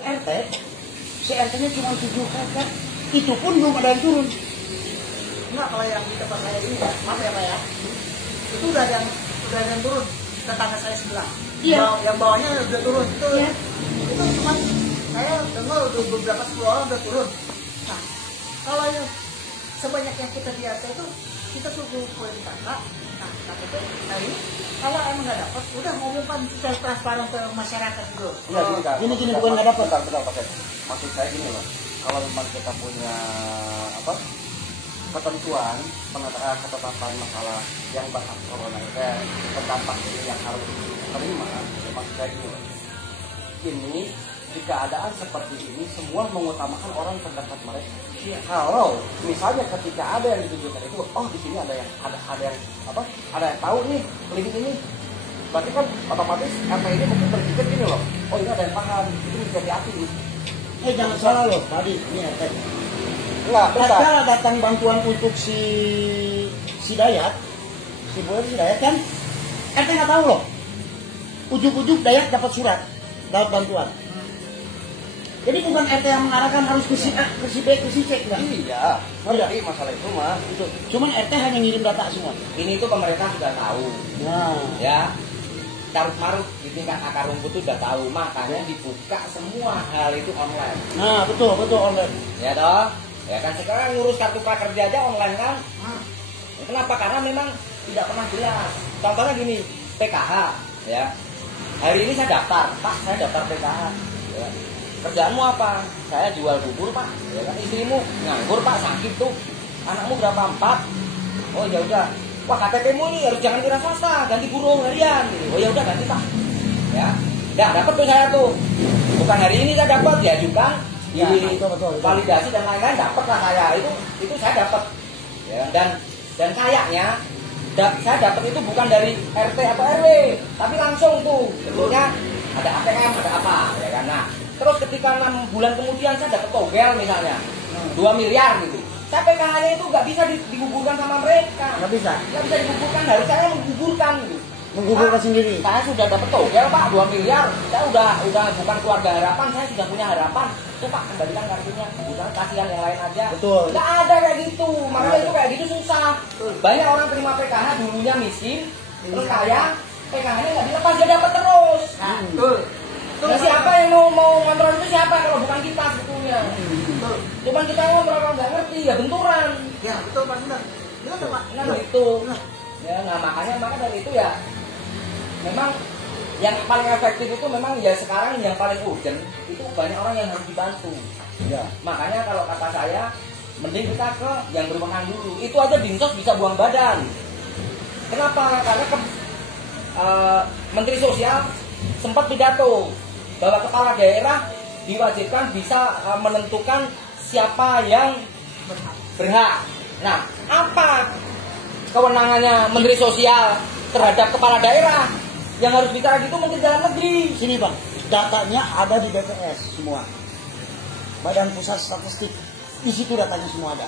RT, si RT-nya cuma 7 kakak, itu pun belum ada yang turun. Enggak, kalau yang di tempat saya ini ya, maaf ya Pak ya, itu udah ada yang turun, tetangga saya sebelah. Iya. Yang bawahnya udah turun. Iya. Itu cuma saya dengar udah beberapa 10 orang udah turun. Nah, kalau yang sebanyak yang kita di RT itu kita suruh poin kakak. Nah, KTP hari ini kalau emang nggak dapat, udah ngomongkan secara transparan ke masyarakat gitu. Gini bukan nggak dapat. Bentar, Pak. Maksud saya gini loh, kalau memang kita punya ketentuan ketetapan masalah yang bahas corona itu terdampak ini yang harus terima, maksud saya gini loh. Ini di keadaan seperti ini semua mengutamakan orang terdekat mereka. Kalau misalnya ketika ada yang ditunjukkan itu, oh di sini ada yang tahu nih link ini, berarti kan otomatis RT ini mungkin berpikir gini loh, oh ini ada yang paham, itu bisa hati-hati. Jangan salah loh, tadi ini RT. Enggak, Kalau datang bantuan untuk si Dayat, si Dayat kan, RT nggak tahu loh. Ujuk-ujuk Dayat dapat surat, dapat bantuan. Jadi bukan RT yang mengarahkan harus ke si A, ke si B, ke si C, enggak? Iya, ngerti masalah itu mah. Itu. Cuman RT hanya ngirim data semua. Ini tuh pemerintah sudah tahu. Nah, Ya, carut marut di tingkat akar rumput itu sudah tahu, makanya dibuka semua hal itu online. nah betul online. Ya toh, ya kan sekarang ngurus kartu prakerja aja online kan. Ya, kenapa? Karena memang tidak pernah jelas. Contohnya gini, PKH, ya. Hari ini saya daftar, Pak, saya daftar PKH. Ya. Kerjaanmu apa? Saya jual bubur, Pak. Ya kan, istrimu nganggur, Pak, sakit tuh. Anakmu berapa? 4. Oh ya udah. Wah, KTP-mu nih harus jangan wira swasta, ganti buruh harian. Oh ya udah ganti, Pak. Ya. Enggak dapat tuh saya tuh. Bukan hari ini saya dapat, ya juga. Ya, Di betul. validasi dan lain-lain dapat lah saya. Itu saya dapat. Ya, dan kayaknya saya dapat itu bukan dari RT atau RW, tapi langsung tuh. Bentuknya ada ATM, ada apa, ya kan. Nah, terus ketika 6 bulan kemudian saya dapat togel misalnya 2 miliar gitu, saya PKH-nya itu nggak bisa digugurkan sama mereka, nggak bisa digugurkan, harus saya menggugurkan gitu. Menggugurkan sendiri. Saya sudah dapat togel, Pak, 2 miliar, saya udah bukan keluarga harapan, saya sudah punya harapan. Itu Pak, kembalikan kartunya, bukan kasihan yang lain aja. Betul. Nggak ada kayak gitu, makanya itu kayak gitu susah. Banyak orang terima PKH dulunya miskin, terus kaya, PKH-nya nggak dilepas, dia dapat terus. Nah, siapa yang mau ngontrol itu siapa kalau bukan kita sebetulnya? Cuman kita ngontrol kalau nggak ngerti ya benturan. Ya betul Pak, benar. Benar Pak. Nah itu. Ya, nah makanya dari itu ya memang yang paling efektif itu memang ya sekarang yang paling urgent itu banyak orang yang harus dibantu. Ya. Makanya kalau kata saya mending kita ke yang berwenang dulu. Itu aja Dinsos bisa buang badan. Kenapa? Karena Menteri Sosial sempat pidato bahwa kepala daerah diwajibkan bisa menentukan siapa yang berhak. Nah, apa kewenangannya Menteri Sosial terhadap kepala daerah? Yang harus bicara gitu Menteri Dalam Negeri. Sini Bang, datanya ada di BPS semua. Badan Pusat Statistik, di situ datanya semua ada.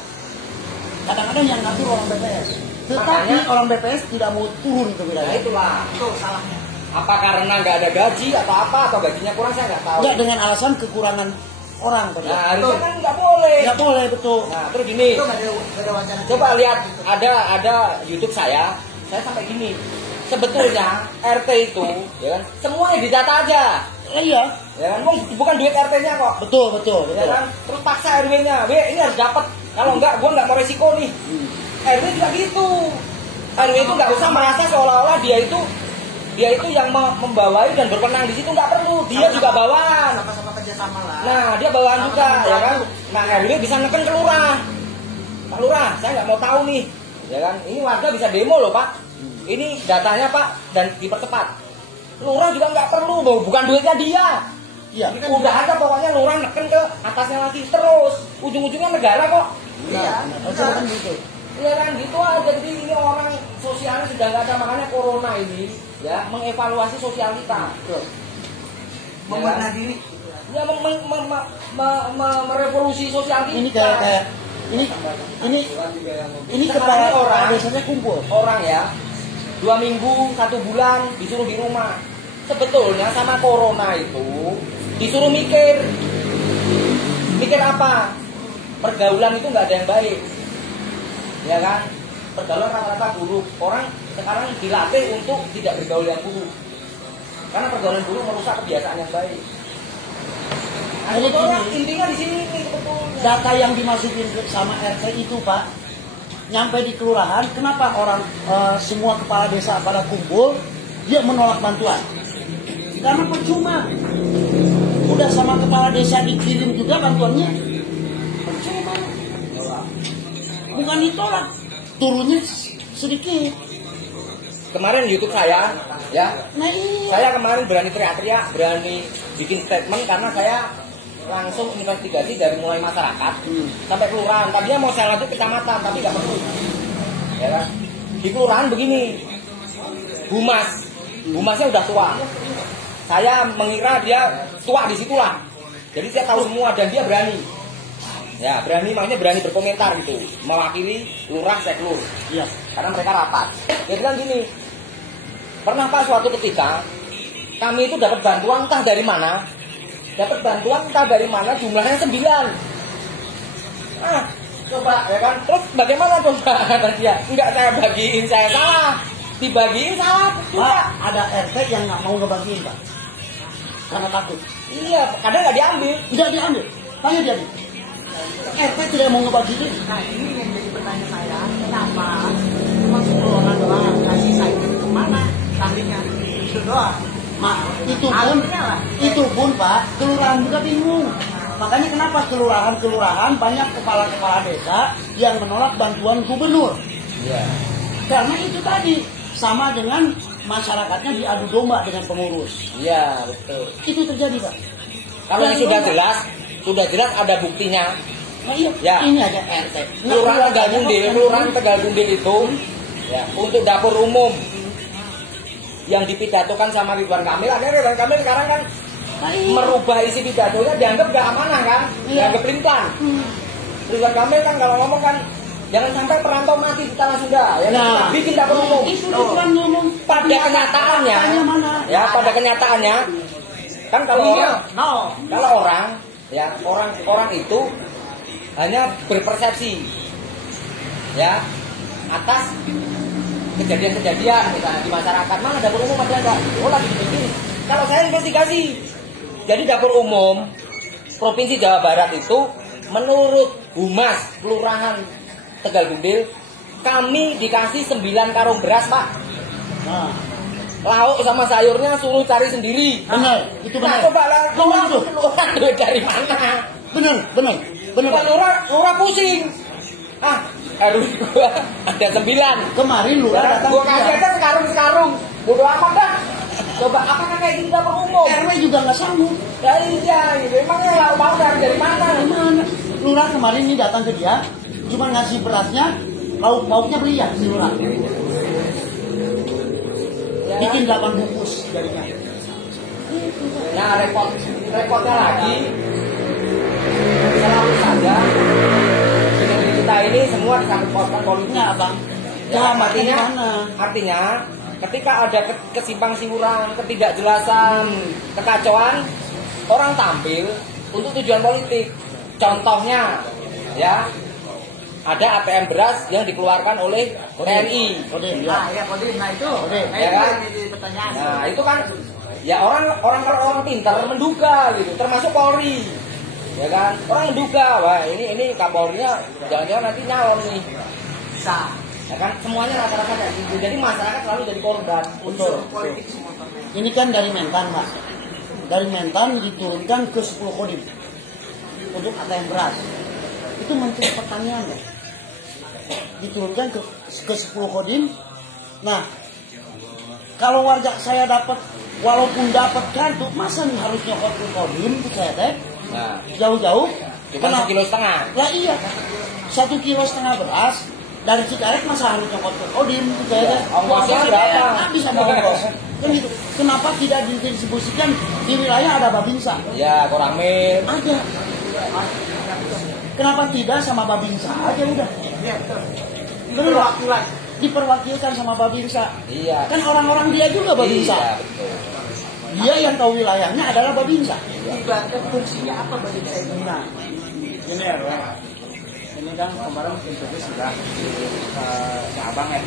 Kadang-kadang yang ngatur orang BPS, tetapi orang BPS tidak mau turun ke wilayah. Nah itulah. Itu salahnya. Apa karena nggak ada gaji atau apa atau gajinya kurang saya nggak tahu. Enggak, dengan alasan kekurangan orang. Nah harusnya kan nggak boleh. Nggak boleh, betul. Nah terus gini. Itu nggak ada wacana. Coba lihat ada YouTube saya sampai gini. Sebetulnya RT itu, ya kan, semuanya didata aja. Iya. Ya kan, bukan duit RT-nya kok. Betul. Ya kan, terus paksa RW-nya, ini harus dapat. Kalau enggak, gua nggak mau resiko nih. RW juga gitu. RW itu nggak usah merasa seolah-olah dia itu yang membawai dan berwenang di situ, nggak perlu. Dia juga bawaan. Sama-sama kerjasama lah. Nah, dia bawaan juga, ya kan. Nah, RW bisa neken ke lurah. Pak Lurah, saya nggak mau tahu nih, ya kan. Ini warga bisa demo loh Pak. Ini datanya Pak dan dipercepat. Lurah juga nggak perlu, bukan duitnya dia. Iya. Udah ada pokoknya lurah neken ke atasnya lagi terus. Ujung-ujungnya negara kok. Iya. Kan gitu. Iya kan gitu aja. Jadi ini orang sosialnya sudah nggak ada, makanya corona ini ya mengevaluasi sosial kita. Membenahi diri. Ya merevolusi sosial kita. Ini kayak ini kepala orang biasanya kumpul. Orang ya 2 minggu 1 bulan disuruh di rumah. Sebetulnya sama corona itu disuruh mikir apa? Pergaulan itu nggak ada yang baik, ya kan? Pergaulan rata-rata buruk. Orang sekarang dilatih untuk tidak bergaul yang buruk, karena pergaulan buruk merusak kebiasaan yang baik. Nah, Jadi orang gini, intinya di sini sebetulnya. data yang dimasukin sama RT itu Pak, nyampe di kelurahan, kenapa orang semua kepala desa pada kumpul, dia menolak bantuan? Karena percuma. Udah sama kepala desa dikirim juga bantuannya, percuma. Bukan ditolak, turunnya sedikit. Kemarin YouTube saya, ya, Nah iya. saya kemarin berani teriak-teriak, berani bikin statement karena saya langsung investigasi dari mulai masyarakat sampai kelurahan. Tadinya mau saya lanjut ke kecamatan, tapi nggak perlu. Ya kan? Di kelurahan begini, humasnya udah tua. Saya mengira dia tua di situlah. Jadi saya tahu semua dan dia berani. Ya, berani makanya berani berkomentar gitu, mewakili lurah seklur. Iya. Karena mereka rapat. Dia bilang gini, pernah Pak suatu ketika kami itu dapat bantuan entah dari mana, jumlahnya 9. Coba ya kan, terus bagaimana coba kata dia? Enggak saya bagiin, saya salah, dibagiin salah. Pak, ada RT yang nggak mau ngebagiin Pak, karena takut. Iya, kadang nggak diambil. Tidak diambil, tanya dia nih. RT tidak mau ngebagiin. Nah ini yang jadi pertanyaan saya, kenapa cuma 10 orang doang kasih saya kemana tadinya itu doang. Itu pun Pak, kelurahan juga bingung. Makanya kenapa kelurahan banyak kepala desa yang menolak bantuan gubernur. Iya. Karena itu tadi sama dengan masyarakatnya diadu domba dengan pengurus. Iya, betul. Itu terjadi Pak. Kalau ini sudah jelas ada buktinya. Nah iya, Ya. ini aja RT. Kelurahan Tegal Gundil itu ya, untuk dapur umum yang dipidatokan sama Ridwan Kamil. Akhirnya Ridwan Kamil sekarang kan merubah isi pidatonya, dianggap gak amanah kan, dianggap pelintan. Ridwan Kamil kan kalau ngomong kan jangan sampai perantau mati di tanah Sunda, ya Nah, bikin dapur umum. itu bukan ngomong. Pada kenyataannya, ya pada kenyataannya kan kalau orang ya orang itu hanya berpersepsi ya atas kejadian-kejadian misalnya di masyarakat, mana dapur umum ada enggak? Oh lagi dibikin. Kalau saya investigasi, jadi dapur umum Provinsi Jawa Barat itu menurut Humas Kelurahan Tegal Gundil kami dikasih 9 karung beras Pak. Nah, Lauk sama sayurnya suruh cari sendiri. benar, itu benar. Nah, coba lah, Benar itu. duit dari mana? Benar. Pak lurah pusing. Harus gua ada 9. Kemarin lurah datang. Gua kasih aja sekarung. Bodoh amat dah. Coba apakah kayak gitu dapur umum? RW juga nggak sanggup. Ya iya, gitu. Emangnya lauk mau dari mana? Gimana? Lurah kemarin ini datang ke dia, cuma ngasih berasnya, lauk pauknya beli ya si lurah. Ya. Bikin 8 bungkus jadinya. Nah repotnya lagi selalu saja di negeri kita ini semua disangkut pautkan politiknya abang. Ya, artinya ketika ada kesimpang siuran, ketidakjelasan, kekacauan, orang tampil untuk tujuan politik. Contohnya ya ada ATM beras yang dikeluarkan oleh TNI. Kodim, Nah, ya. ya Kodim, nah itu, Kodim, nah ya itu kan? yang jadi pertanyaan. Nah itu kan ya orang pintar menduga gitu, termasuk Polri, ya kan? Orang menduga, wah ini Kapolrinya jangan-jangan nanti nyalon nih, Bisa. ya kan? Semuanya rata-rata kayak gitu. Jadi masyarakat selalu jadi korban. Unsur politik semuanya. Ini kan dari Mentan, Pak. Dari Mentan diturunkan ke 10 Kodim untuk ATM beras. Itu Menteri Pertanian ya. Diturunkan ke 10 Kodim. Nah, kalau warga saya dapat, walaupun dapat kartu, masa nih harus nyokot ke Kodim ke saya teh? Nah, Jauh-jauh. cuma 1,5 kilo. Lah iya, 1,5 kilo beras dari Cikaret masa harus nyokot ke Kodim ke saya teh? Ongkosnya berapa? Habis sama ongkos. Kan gitu. Kenapa tidak didistribusikan di wilayah ada Babinsa? Ya, Koramil. Ada. Kenapa tidak sama Babinsa aja udah? Iya, betul. Bener nggak? Perwakilan. Diperwakilkan sama Babinsa. Iya. Kan orang-orang dia juga Babinsa. Iya, betul. Dia yang tahu wilayahnya adalah Babinsa. Ibaratnya fungsinya apa bagi saya ini? Nah, ini ya, Bro. Ini kan kemarin interview sudah ke abang ya.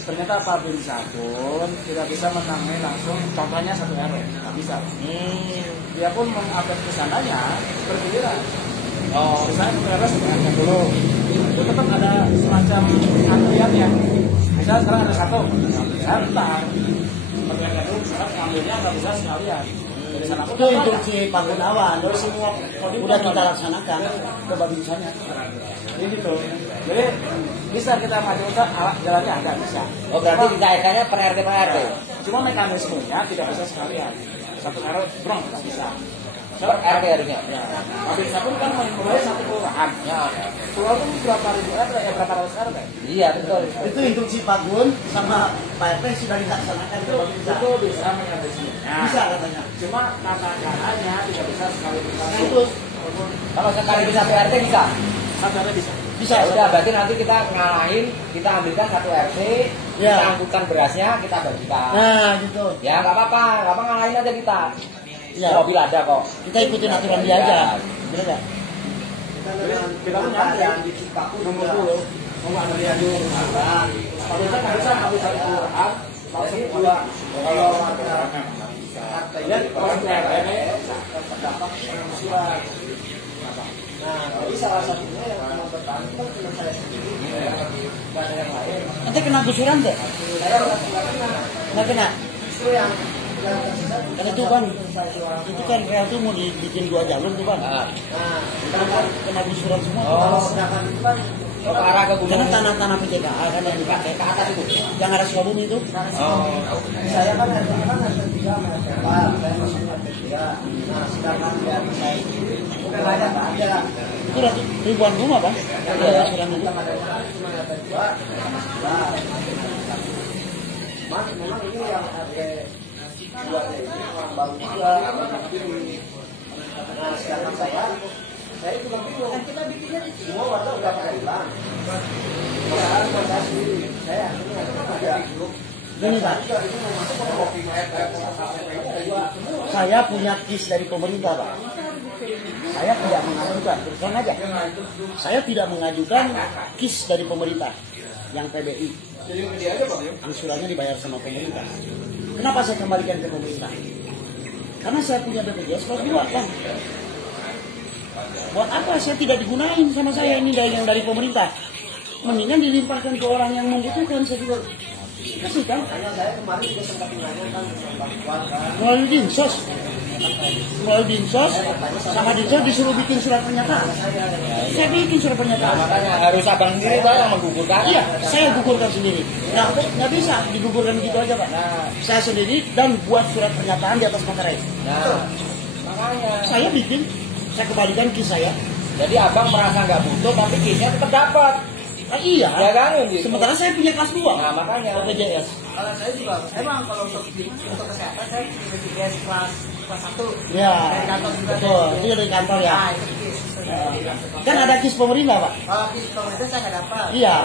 Ternyata Pak Babinsa pun tidak bisa menangani langsung, contohnya satu RW, nggak bisa. Dia pun mengupdate ke sananya bergiliran. Oh, misalnya ke RW sebenarnya dulu, itu tetap ada semacam antriannya. Misalnya sekarang ada satu, sebentar. Pergiannya dulu, sekarang ngambilnya nggak bisa sekalian. Dari sana pun Itu instruksi Pak Gunawan. Dari semua udah kita laksanakan ke Babinsanya. ini tuh. Jadi bisa kita maju ke alat jalannya ada bisa. Oh berarti dikaitkannya per RT per RT. Cuma mekanismenya tidak bisa sekalian. Satu RW brong tidak bisa. Per RT harusnya. Ya, Babinsa pun kan mulai satu kelurahan. Ya. Pulau pun berapa ribu RT ya berapa ratus RT? Iya betul. Itu instruksi Pak Gun sama Pak RT sudah dilaksanakan ke Babinsa. Itu bisa mekanismenya. Bisa katanya. Cuma tata caranya tidak bisa sekali Nah itu Kalau sekali bisa PRT bisa. satu RW bisa. bisa. Ya udah berarti nanti kita ngalahin, kita ambilkan satu RT, Ya. kita angkutkan berasnya, kita bagikan. Nah gitu. Ya nggak apa-apa, nggak apa ngalahin aja kita. Ya. Mobil ada kok. Kita ikutin aturan dia aja. Bener nggak? Kita pun nyampe di nomor 10. Mau antrian dulu. Kalau kita nggak bisa ngambil satu kelurahan, langsung pulang. Kalau artinya kalau RW terdampak pengungsian. Nah, jadi salah satunya yang memang bertahan kan cuma saya sendiri, nggak ada yang lain. Nanti kena gusuran deh. Saya nggak kena. Nggak kena. Justru yang tersisa Kan itu Bang, itu kan rel tuh mau dibikin 2 jalur tuh Bang. Nah, Kita kan kena gusuran semua. kalau sedangkan itu kan ke arah ke gunung. Karena tanah-tanah PJKA kan yang dipakai ke atas itu, yang ada Sukabumi itu. Oh. saya kan RT-nya kan RT 3 sama RT 4, saya masuk RT 3. Nah, sedangkan di RT saya sendiri bukan banyak nggak ada. Itu ribuan rumah Bang. Ada gusuran itu. Cuma RT 2, Mas, memang ini yang RT 2 ini orang baru juga. Nah, sedangkan saya juga bingung. Kita bikinnya semua warga udah pada hilang. Sekarang buat saya sendiri, saya akhirnya ada grup. Gini Pak, Ini mau masuk ke kopi saya punya KIS dari pemerintah Pak. Saya tidak mengajukan, teruskan aja. Saya tidak mengajukan KIS dari pemerintah yang PBI. Angsurannya dibayar sama pemerintah. Kenapa saya kembalikan ke pemerintah? Karena saya punya BPJS kelas 2 kan. Buat apa saya tidak digunain sama saya ini dari yang dari pemerintah? Mendingan dilimpahkan ke orang yang membutuhkan saya juga. Kasih kan? Saya kemarin juga sempat menanyakan bantuan kan. Melalui Dinsos. Melalui Dinsos, sama Dinsos disuruh bikin surat pernyataan. Saya bikin surat Nah, pernyataan. makanya harus abang sendiri Pak yang menggugurkan. Iya, saya gugurkan sendiri. Nah, nggak bisa digugurkan begitu aja Pak. Saya sendiri dan buat surat pernyataan di atas materai. Nah, makanya. Saya bikin, saya kembalikan KIS saya. Jadi abang merasa nggak butuh tapi kisnya tetap dapat. Nah, iya. Ya kan? Gitu. Sementara saya punya kelas 2. Nah makanya. BPJS. Kalau saya juga, emang kalau untuk kesehatan saya BPJS kelas 1. Ya, Dari kantor juga. betul. Itu dari kantor ya. Nah, itu KIS. Kan ada KIS pemerintah Pak. Kalau KIS pemerintah saya nggak dapat. Iya,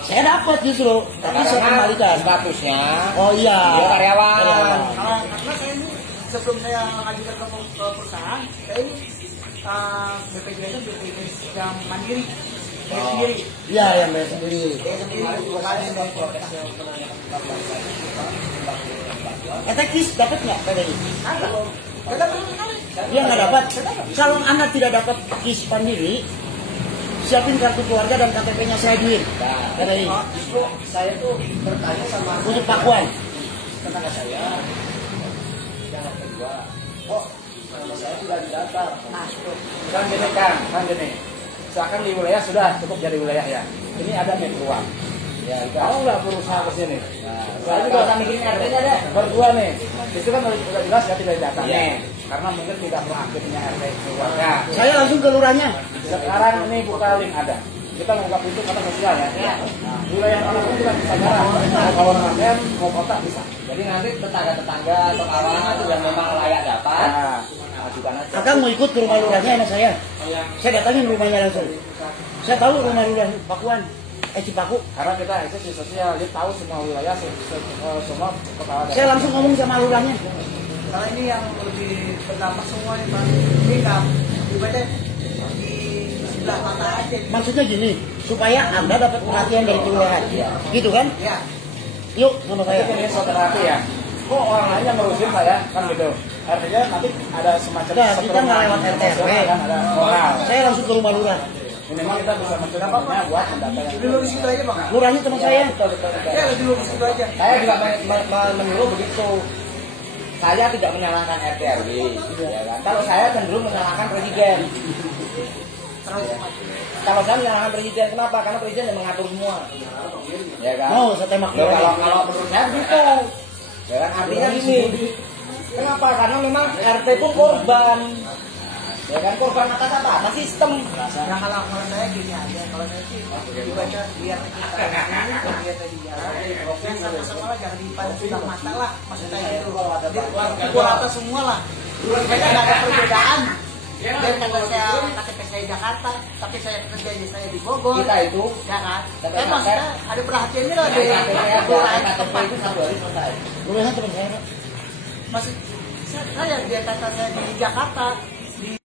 saya dapat justru, tapi saya kembalikan. Statusnya. Oh iya. Dia karyawan. Kalau karena saya ini sebelum saya mengajukan ke perusahaan, saya ini BPJS itu BPJS yang mandiri. Saya sendiri. Iya, yang bayar sendiri. Saya sendiri bukan yang Kata KIS dapat nggak PDI? ada. Saya dapat sekali. Dia nggak dapat. Kalau Anda tidak dapat KIS mandiri, siapin kartu keluarga dan KTP-nya saya ajuin. PDI. Justru saya tuh bertanya sama Untuk Pak Wan. tetangga saya yang kedua, kok nama saya tidak didaftar? Nah, itu. Kan gini, seakan di wilayah sudah cukup jadi wilayah ya. Ini ada ruang. Ya, kalau nggak berusaha ke sini. Nah, Saya juga usah mikirin RT-nya deh. berdua nih, itu kan udah jelas ya tidak didata. Iya. Karena mungkin tidak proaktifnya RT keluarga. Saya langsung ke lurahnya. Sekarang ini buka link ada. Kita buka pintu karena sosial ya. Nah, wilayah mana pun kita bisa jalan. Mau kawasan mau kota bisa. Jadi nanti tetangga-tetangga atau kawan yang memang layak dapat, Nah, ajukan aja. Akang mau ikut ke rumah lurahnya sama saya. Saya datangin rumahnya langsung. Saya tahu rumah lurah Pakuan. Cipaku. karena kita itu di sosial, dia tahu semua wilayah, semua kepala Saya langsung ngomong sama lurahnya. Kalau ini yang lebih berdampak semua nih Pak, ini kan ibadah di sebelah mata aja. Maksudnya gini, supaya Anda dapat perhatian dari kelurahan. Gitu kan? Ya. Yuk sama saya. Ini terapi ya. Kok orang lain yang ngurusin saya kan gitu. Artinya nanti ada semacam Nah, kita nggak lewat RT RW. kan ada moral. Saya langsung ke rumah lurah. Ini memang kita bisa mencoba buat mendata yang Dulu di situ aja Bang. Lurahnya teman saya. Ya dulu di situ aja. Saya juga menyuruh begitu. Saya tidak menyalahkan RT RW, ya kan? Kalau saya cenderung menyalahkan presiden. Terus Kalau saya menyalahkan presiden, kenapa? Karena presiden yang mengatur semua, ya kan? Mau saya tembak Loh, dia. kalau menurut saya begitu, ya kan? Artinya gini, kenapa? Karena memang RT pun korban, ya kan? Korban atas apa? Sistem. ya kalau saya gini aja, kalau saya sih dibaca biar kita lihat tadi jalan, yang sama-sama lah jangan dipandang sudah mata lah, maksudnya itu. Jadi pukul rata semua lah. Mereka nggak ada perbedaan. Dan kata saya KTP saya Jakarta, tapi saya kerja di Bogor. Kita itu, Ya kan? Sampai Kan maksudnya ada perhatiannya lah dari kelurahan KTP tempat. itu 1 hari selesai. Lurahnya teman saya. Pak. Maksud saya dia kata saya di Jakarta,